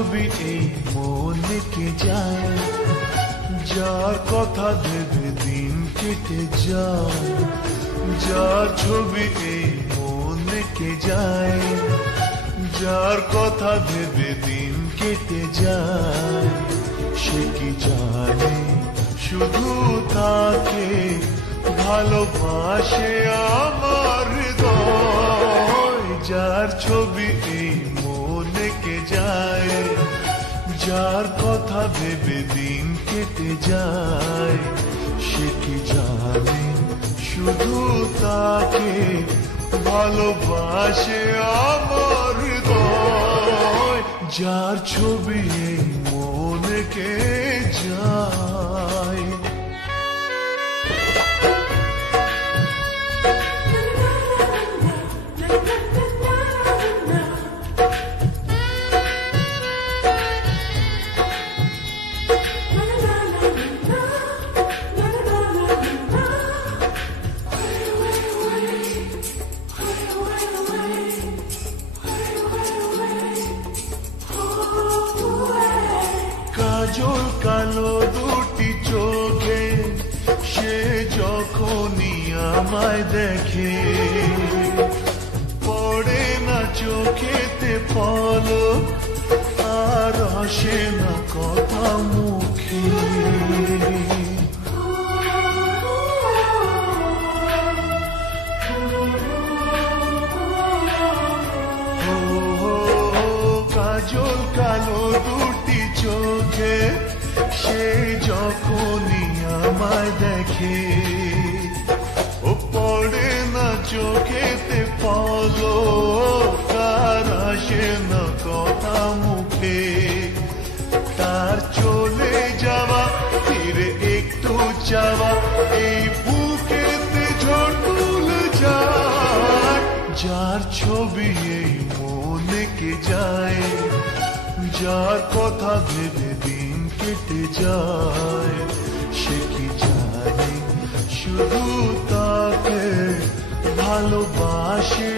ছবি এই মনে কে যায়, যার কথা ভেবে দিন কেটে যায়। যার ছবি এই মনে কে যায়, যার কথা ভেবে দিন কেটে যায়। সে কি জানে শুধু তাকে ভালোবাসে আমার হৃদয়। যার ছবি এই মনে কে যায়, যার কথা ভেবে দিন কেটে যায়। সে কি জানে শুধু তাকে ভালোবাসে আমার হৃদয়। যার ছবি এই মনে কে যায়। কাজল কালো দুটি চোখে সে যখনই আমায় দেখে, পড়ে না চোখেতে পলক আর আসে না কথা মুখে। কাজল কালো দুটি চোখে সে যখনই আমায় দেখে, ও পড়ে না চোখেতে পলক আর আসে না কথা মুখে। তার চলে যাওয়া ফিরে একটু চাওয়া এই বুকেতে ঝড় তুলে যায়। যার ছবি এই মনে কে যায়, যার কথা ভেবে দিন কেটে যায়। সে কি জানে শুধু তাকে ভালোবাসে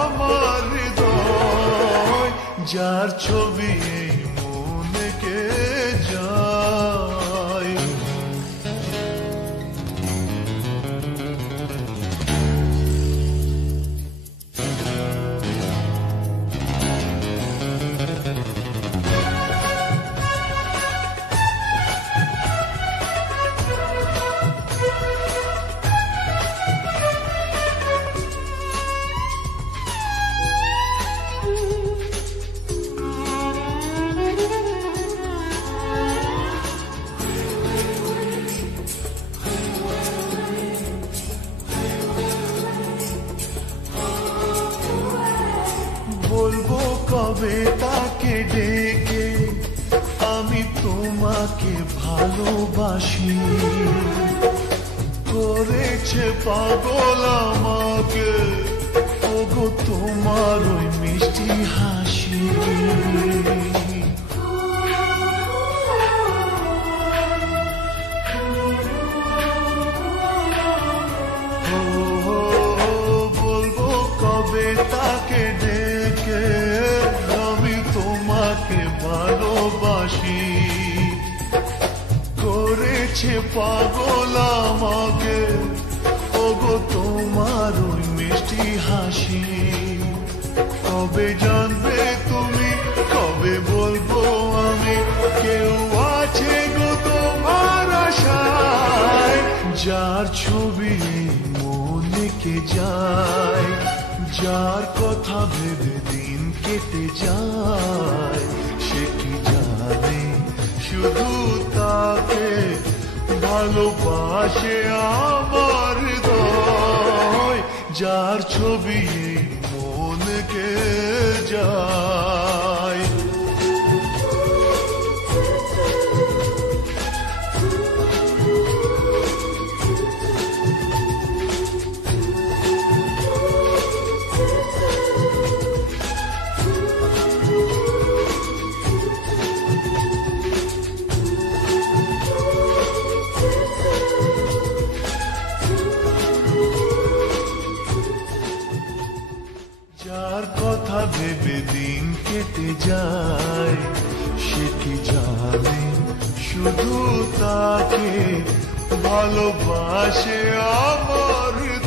আমার হৃদয়। যার ছবি এই মনে কে যায়। বলবো কবে তাকে ডেকে আমি তোমাকে ভালোবাসি। করেছে পাগল আমাকে ওগো তোমার ওই মিষ্টি হাসি। বলবো কবে তাকে ডেকে আমি তোমাকে ভালোবাসি। করেছে পাগল আমাকে ওগো তোমার ওই মিষ্টি হাসি। কবে জানবে তুমি, কবে বলবো আমি, কেউ আছে গো তোমার আশায়। যার ছবি মনে কে যায়, যার কথা ভেবে দিন কেটে যায়। সে কি জানে শুধু তাকে ভালোবাসে আমার হৃদয়। যার ছবি মনে কে যায়। যার কথা ভেবে দিন শুধু তাকে ভালোবাসে আমার